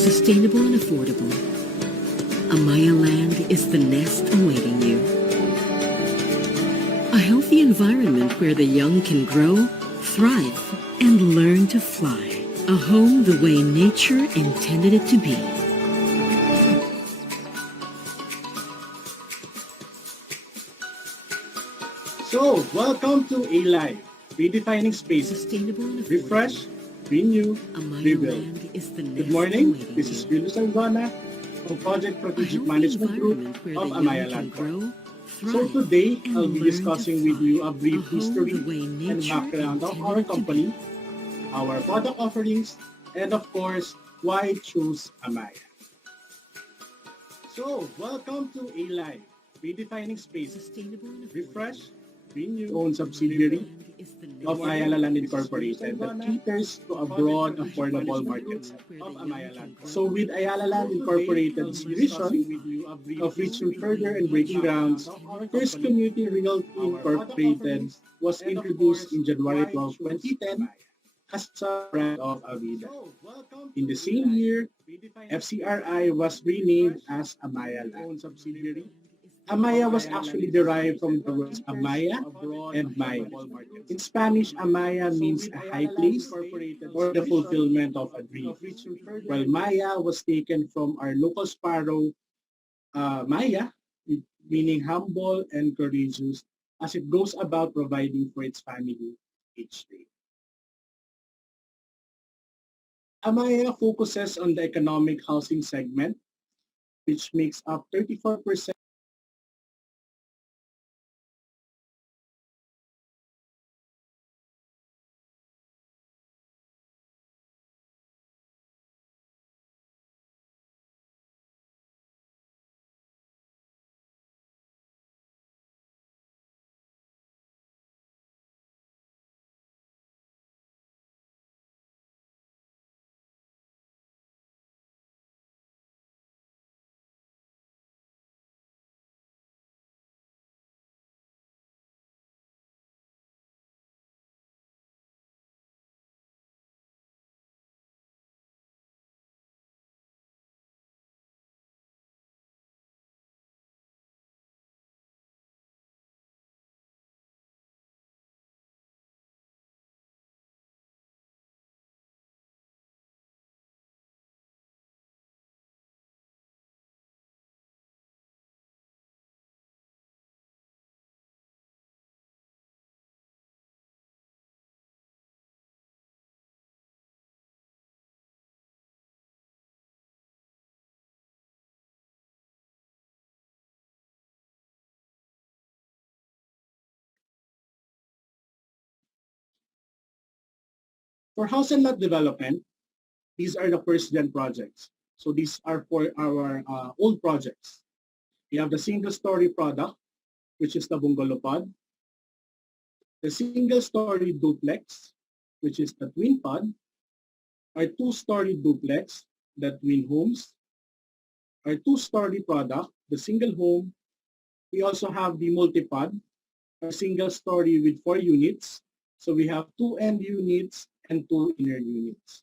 sustainable and affordable. AMAIA land is the nest awaiting you. A healthy environment where the young can grow, thrive, and learn to fly. A home the way nature intended it to be. So, welcome to A Life, redefining spaces, Sustainable and affordable. refresh, renew, AMAIA rebuild. land is the nest Good morning, awaiting this is you. Luzon from Project A Strategic healthy Management Group environment where of the AMAIA young can Land. grow, So thrive, today, and I'll be learn to discussing with fly. you a A brief home history the way and nature background of intended our it to be. company, our product offerings, and of course, why choose AMAIA. So, welcome to A Life, redefining spaces, Sustainable and affordable. refresh, renew, own subsidiary of AMAIA Land Incorporated that caters to a broad, affordable market of AMAIA Land. So with AMAIA Land Incorporated's vision of reaching further and breaking grounds, First Community Realty Incorporated was introduced in January 12, 2010 as a brand of Avida. In the same year, FCRI was renamed as AMAIA Land. AMAIA was actually derived from the words AMAIA and Maya. In Spanish, AMAIA means a high place or the fulfillment of a dream, while Maya was taken from our local sparrow, Maya, meaning humble and courageous, as it goes about providing for its family each day. AMAIA focuses on the economic housing segment, which makes up 34% for house and lot development. These are the first-gen projects. So these are for our old projects. We have the single-story product, which is the bungalow pod, the single-story duplex, which is the twin pod, our two-story duplex, the twin homes, our two-story product, the single home. We also have the multi-pod, a single-story with 4 units. So we have 2 end units and 2 inner units.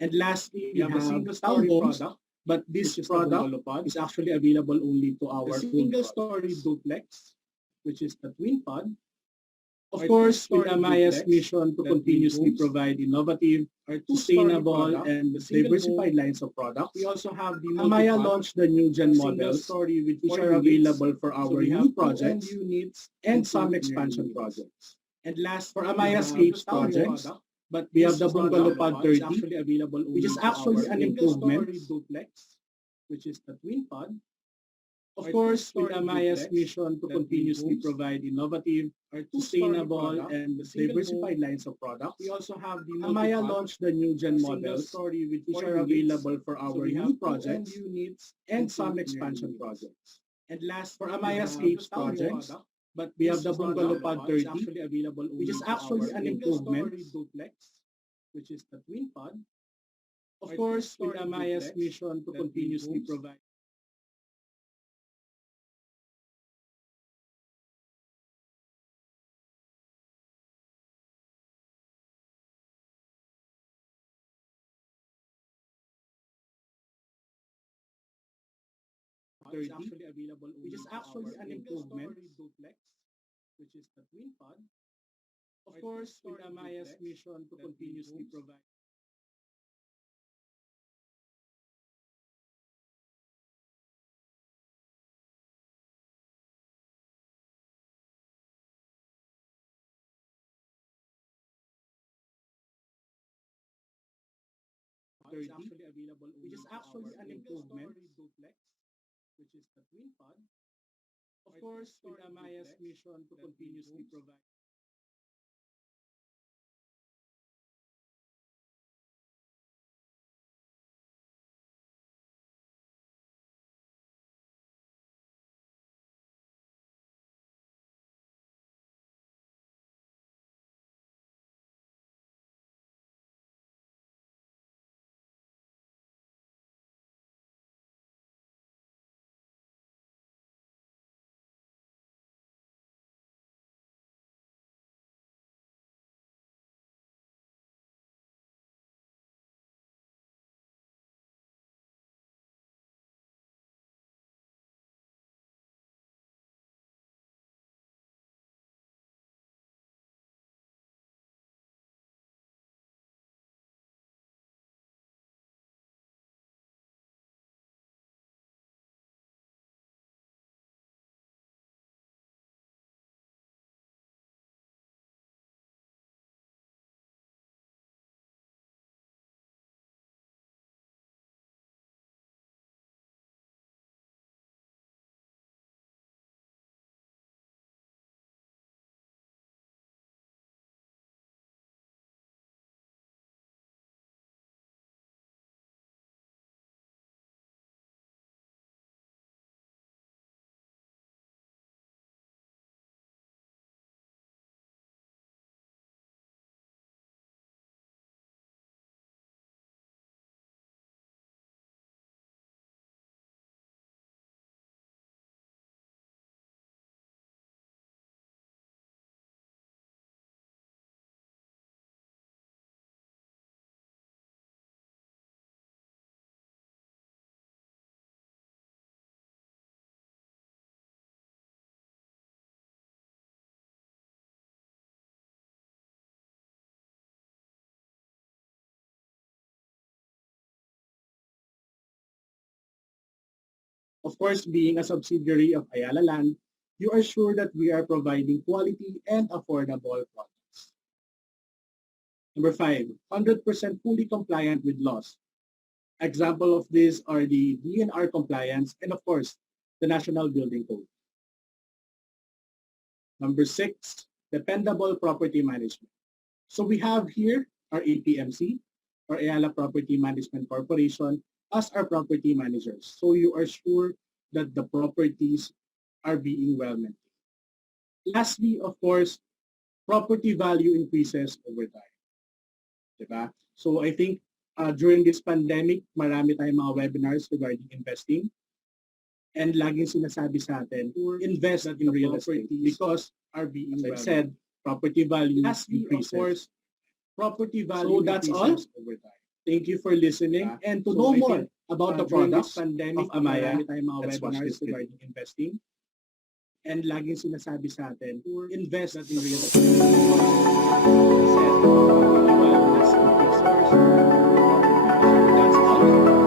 And lastly, we have a single-story product, but this product is actually available only to our single-story duplex, which is the twin pod. Of course, with AMAIA's mission to continuously provide innovative, sustainable, and diversified lines of products, we also have the AMAIA launched the new gen models, which are available for our new projects and some expansion projects. And last, for AMAIA's Capes projects, but we have the Bungalow Pod 30, which is actually an improvement, which is the twin pod. Of course, with AMAIA's mission to continuously provide innovative, sustainable, and diversified lines of products, we also have the AMAIA launched the new gen models, which are available for our new projects and some expansion projects. And last, for AMAIA's Capes projects, but we have the Bungalow Pod 30, which is actually an improvement, which is the twin pod. Of course, with AMAIA's mission to continuously provide 30, actually available, which is actually an improvement duplex, which is the twin pod. Of course, with AMAIA's mission to continuously provide actually available, which is actually an improvement duplex, which is the twin pod. Of course, with AMAIA's mission to continuously provide. Of course, being a subsidiary of Ayala Land, you are sure that we are providing quality and affordable products. Number 5, 100% fully compliant with laws. Example of this are the DNR compliance and of course, the National Building Code. Number 6, dependable property management. So we have here our APMC, or Ayala Property Management Corporation, as our property managers. So you are sure that the properties are being well maintained. Lastly, of course, property value increases over time. Diba? So I think during this pandemic, marami tayong mga webinars regarding investing. And laging sinasabi sa atin, invest in real estate because are being, as I've said, property value increases. Of course, property value. So that's all. Over time. Thank you for listening. And to know more about the products pandemic of AMAIA, let's watch this regarding investing. And laging sinasabi sa atin, invest in real estate. That's all.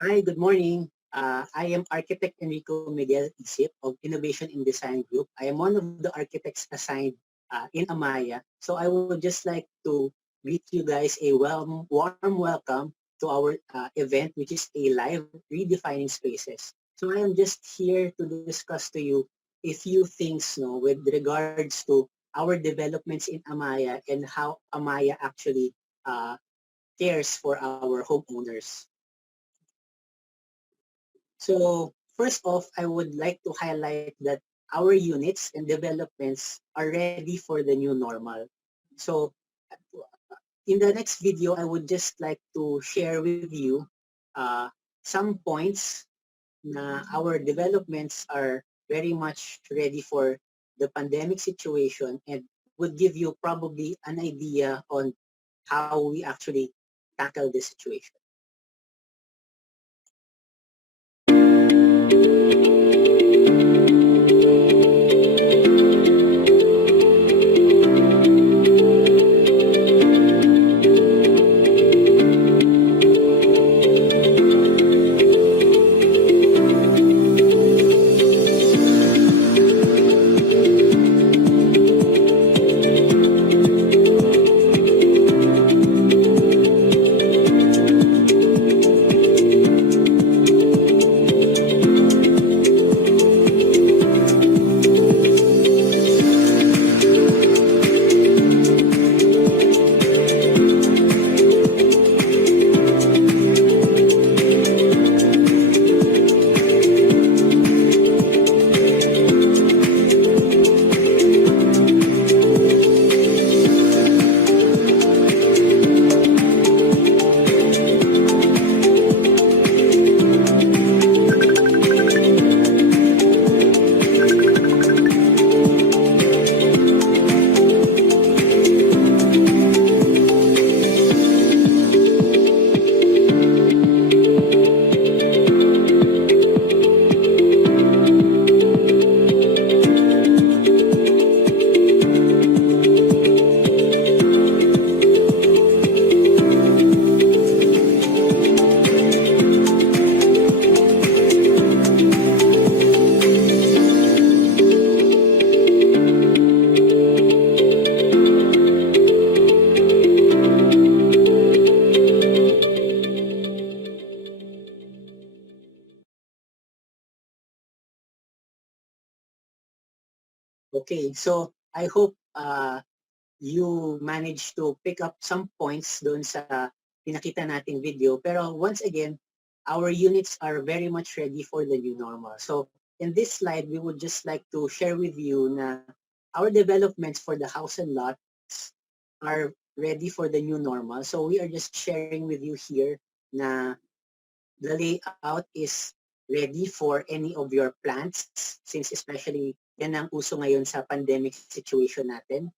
Hi, good morning. I am Architect Enrico Miguel Isip of Innovation in Design Group. I am one of the architects assigned in AMAIA. So I would just like to greet you guys a warm welcome to our event, which is a live redefining spaces. So I am just here to discuss to you a few things with regards to our developments in AMAIA and how AMAIA actually cares for our homeowners. So first off, I would like to highlight that our units and developments are ready for the new normal. So in the next video, I would just like to share with you uh, some points na our developments are very much ready for the pandemic situation and would give you probably an idea on how we actually tackle this situation. Okay, so I hope you managed to pick up some points doon sa pinakita nating video. Pero once again, our units are very much ready for the new normal. So in this slide, we would just like to share with you na our developments for the house and lots are ready for the new normal. So we are just sharing with you here na the layout is ready for any of your plants since especially yan ang uso ngayon sa pandemic situation natin.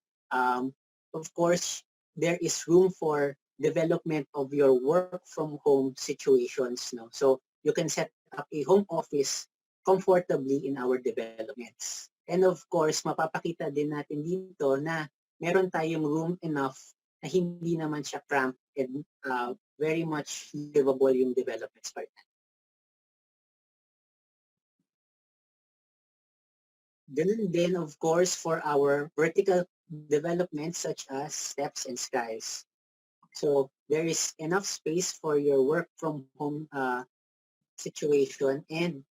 Of course, there is room for development of your work from home situations. No? So you can set up a home office comfortably in our developments. And of course, mapapakita din natin dito na meron tayong room enough na hindi naman siya cramped and very much livable yung developments part. Ganun din, of course, for our vertical developments such as steps and skies. So there is enough space for your work from home situation and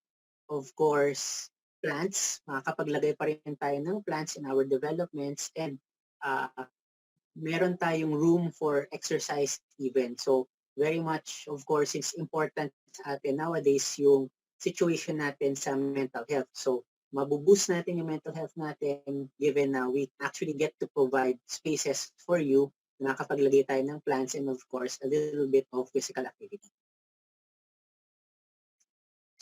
of course, plants. Makakapaglagay pa rin tayo ng plants in our developments and uh, meron tayong room for exercise even. So very much, of course, it's important sa atin nowadays yung situation natin sa mental health. So mabuboost natin yung mental health natin given na we actually get to provide spaces for you na nakapaglagay tayo ng plants and of course a little bit of physical activity.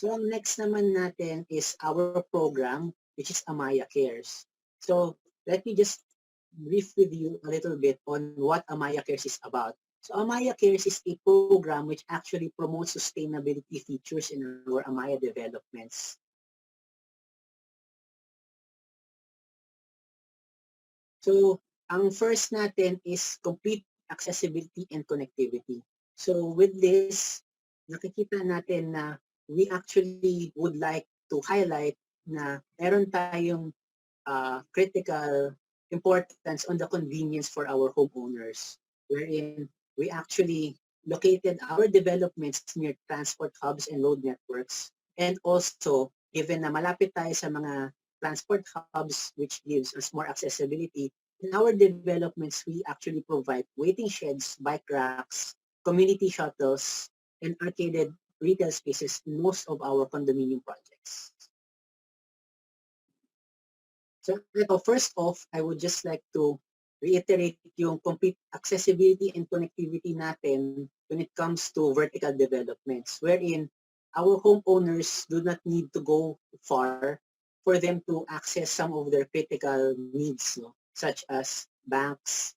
So ang next naman natin is our program which is AMAIA Cares. So let me just brief with you a little bit on what AMAIA Cares is about. So AMAIA Cares is a program which actually promotes sustainability features in our AMAIA developments. So ang first natin is complete accessibility and connectivity. So with this, nakikita natin na we actually would like to highlight na meron tayong critical importance on the convenience for our homeowners, wherein we actually located our developments near transport hubs and road networks. And also, given na malapit tayo sa mga transport hubs, which gives us more accessibility, in our developments, we actually provide waiting sheds, bike racks, community shuttles, and arcaded retail spaces in most of our condominium projects. So first off, I would just like to reiterate yung complete accessibility and connectivity natin when it comes to vertical developments, wherein our homeowners do not need to go far for them to access some of their critical needs, no? Such as banks,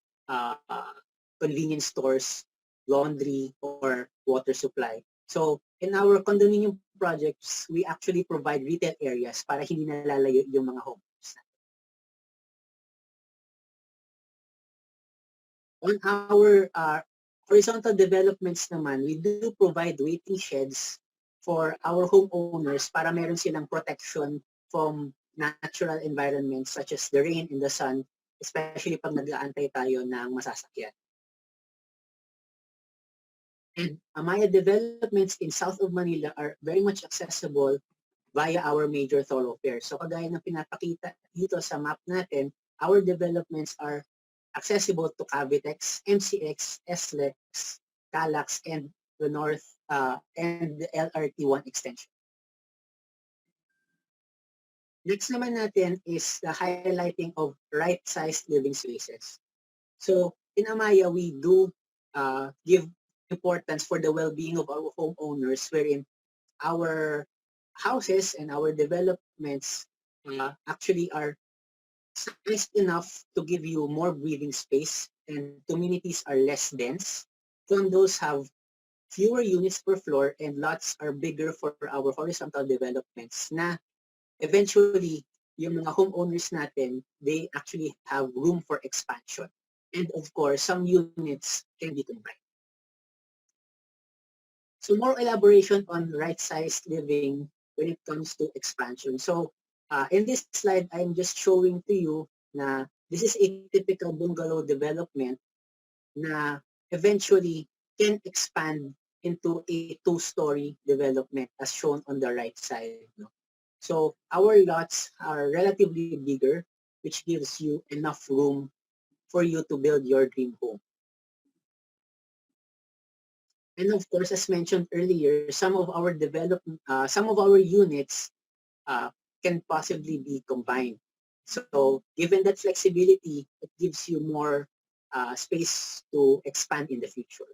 convenience stores, laundry, or water supply. So in our condominium projects, we actually provide retail areas para hindi nalalayo yung mga homeowners. On our horizontal developments naman, we do provide waiting sheds for our homeowners para meron silang protection from natural environments such as the rain and the sun, especially pag nag-aantay tayo ng masasakyan. And AMAIA developments in south of Manila are very much accessible via our major thoroughfares. So kagaya ng pinapakita dito sa map natin, our developments are accessible to Cavitex, MCX, SLEX, Calax, and the North and the LRT1 extension. Next naman natin is the highlighting of right-sized living spaces. So in AMAIA, we do give importance for the well-being of our homeowners, wherein our houses and our developments actually are sized enough to give you more breathing space, and communities are less dense. Condos have fewer units per floor, and lots are bigger for our horizontal developments na eventually yung mga homeowners natin, they actually have room for expansion. And of course, some units can be combined. So more elaboration on right-sized living when it comes to expansion. So in this slide, I'm just showing to you na this is a typical bungalow development na eventually can expand into a two-story development as shown on the right side. No? So our lots are relatively bigger, which gives you enough room for you to build your dream home. And of course, as mentioned earlier, some of our units can possibly be combined. So given that flexibility, it gives you more space to expand in the future.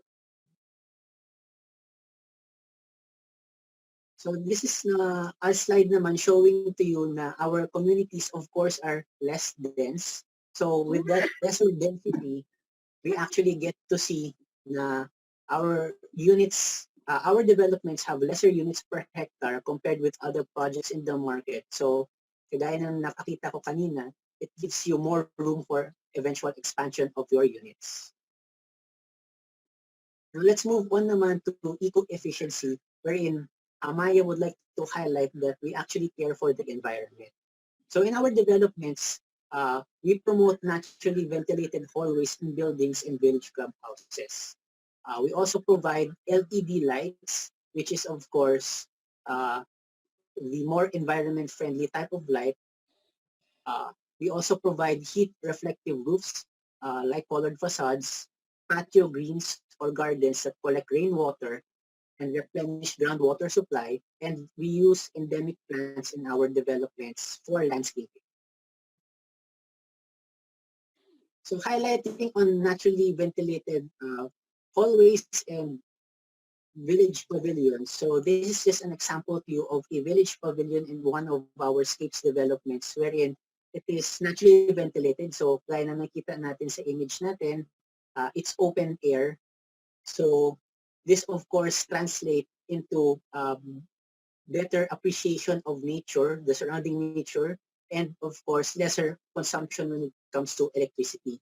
So this is a slide naman showing to you na our communities, of course, are less dense. So with that lesser density, we actually get to see na our units, our developments have lesser units per hectare compared with other projects in the market. So kagaya ng nakakita ko kanina, it gives you more room for eventual expansion of your units. Now let's move on naman to eco-efficiency, wherein AMAIA would like to highlight that we actually care for the environment. So in our developments, we promote naturally ventilated hallways in buildings and village clubhouses. We also provide LED lights, which is of course the more environment-friendly type of light. We also provide heat-reflective roofs, light-colored facades, patio greens or gardens that collect rainwater and replenish groundwater supply, and we use endemic plants in our developments for landscaping. So highlighting on naturally ventilated hallways and village pavilions. So this is just an example to you of a village pavilion in one of our scapes developments wherein it is naturally ventilated. So gaya na nakita natin sa image natin, it's open air. So this of course translates into better appreciation of nature, the surrounding nature, and of course lesser consumption when it comes to electricity.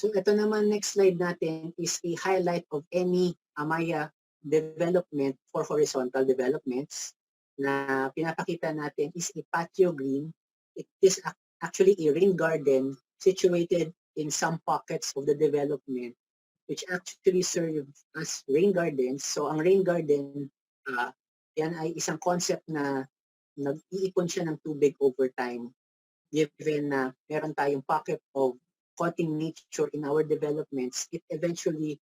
So ito naman, next slide natin is a highlight of any AMAIA development for horizontal developments na pinapakita natin is a patio green. It is actually a rain garden situated in some pockets of the development which actually serve as rain gardens. So ang rain garden, yan ay isang concept na nag-iipon siya ng tubig over time given na meron tayong pocket of konting nature in our developments, it eventually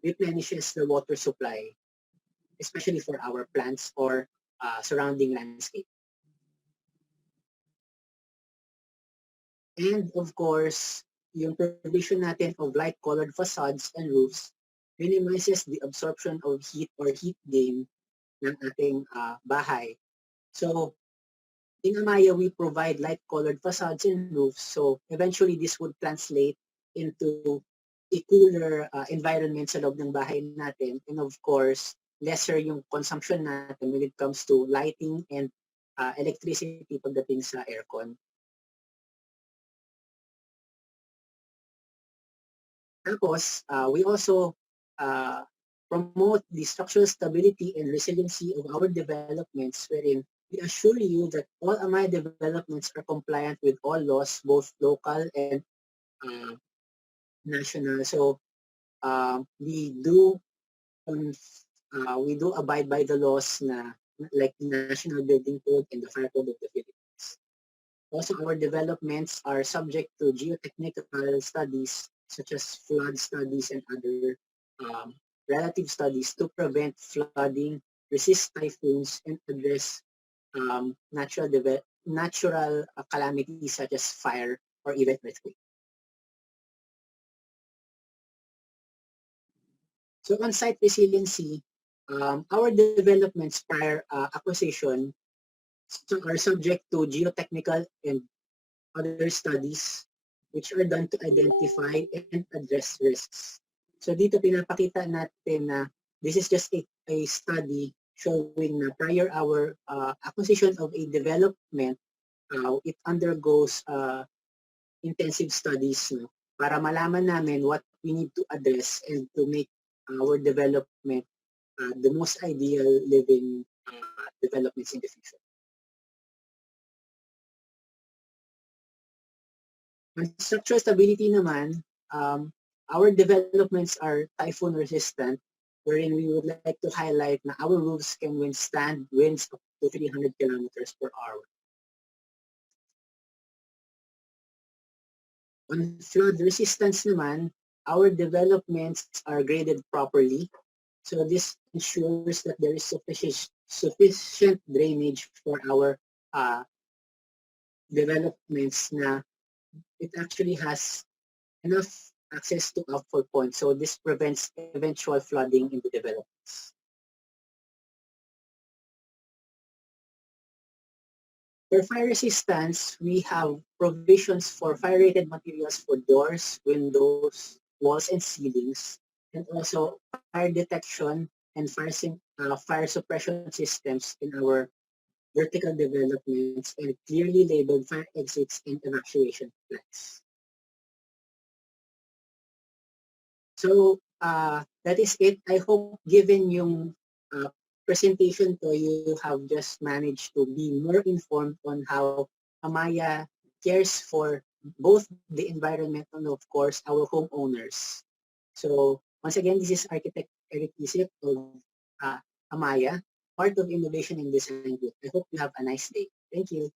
replenishes the water supply, especially for our plants or surrounding landscape. And of course, yung provision natin of light-colored facades and roofs minimizes the absorption of heat or heat gain ng ating bahay. So, in AMAIA, we provide light-colored facades and roofs. So eventually, this would translate into a cooler environment sa loob ng bahay natin. And of course, lesser yung consumption natin when it comes to lighting and electricity pagdating sa aircon. Tapos, we also promote the structural stability and resiliency of our developments wherein we assure you that all AMAIA developments are compliant with all laws, both local and national. So we do abide by the laws na like the National Building Code and the Fire Code of the Philippines. Also, our developments are subject to geotechnical studies such as flood studies and other relative studies to prevent flooding, resist typhoons, and address natural calamities such as fire or even earthquake. So on-site resiliency, our developments prior acquisition are subject to geotechnical and other studies which are done to identify and address risks. So dito pinapakita natin na this is just a study showing na prior our acquisition of a development, it undergoes intensive studies para malaman namin what we need to address and to make our development the most ideal living developments in the future. On structural stability naman, our developments are typhoon resistant, wherein we would like to highlight na our roofs can withstand winds up to 300 kilometers per hour. On flood resistance naman, our developments are graded properly. So this ensures that there is sufficient drainage for our developments na it actually has enough access to outfall points. So this prevents eventual flooding in the developments. For fire resistance, we have provisions for fire-rated materials for doors, windows, walls, and ceilings, and also fire detection and fire suppression systems in our vertical developments and clearly labeled fire exits and evacuation plans. So that is it. I hope given yung presentation to, you have just managed to be more informed on how AMAIA cares for both the environment and of course our homeowners. So once again, this is Architect Eric Isip of AMAIA, part of Innovation and Design Group. I hope you have a nice day. Thank you.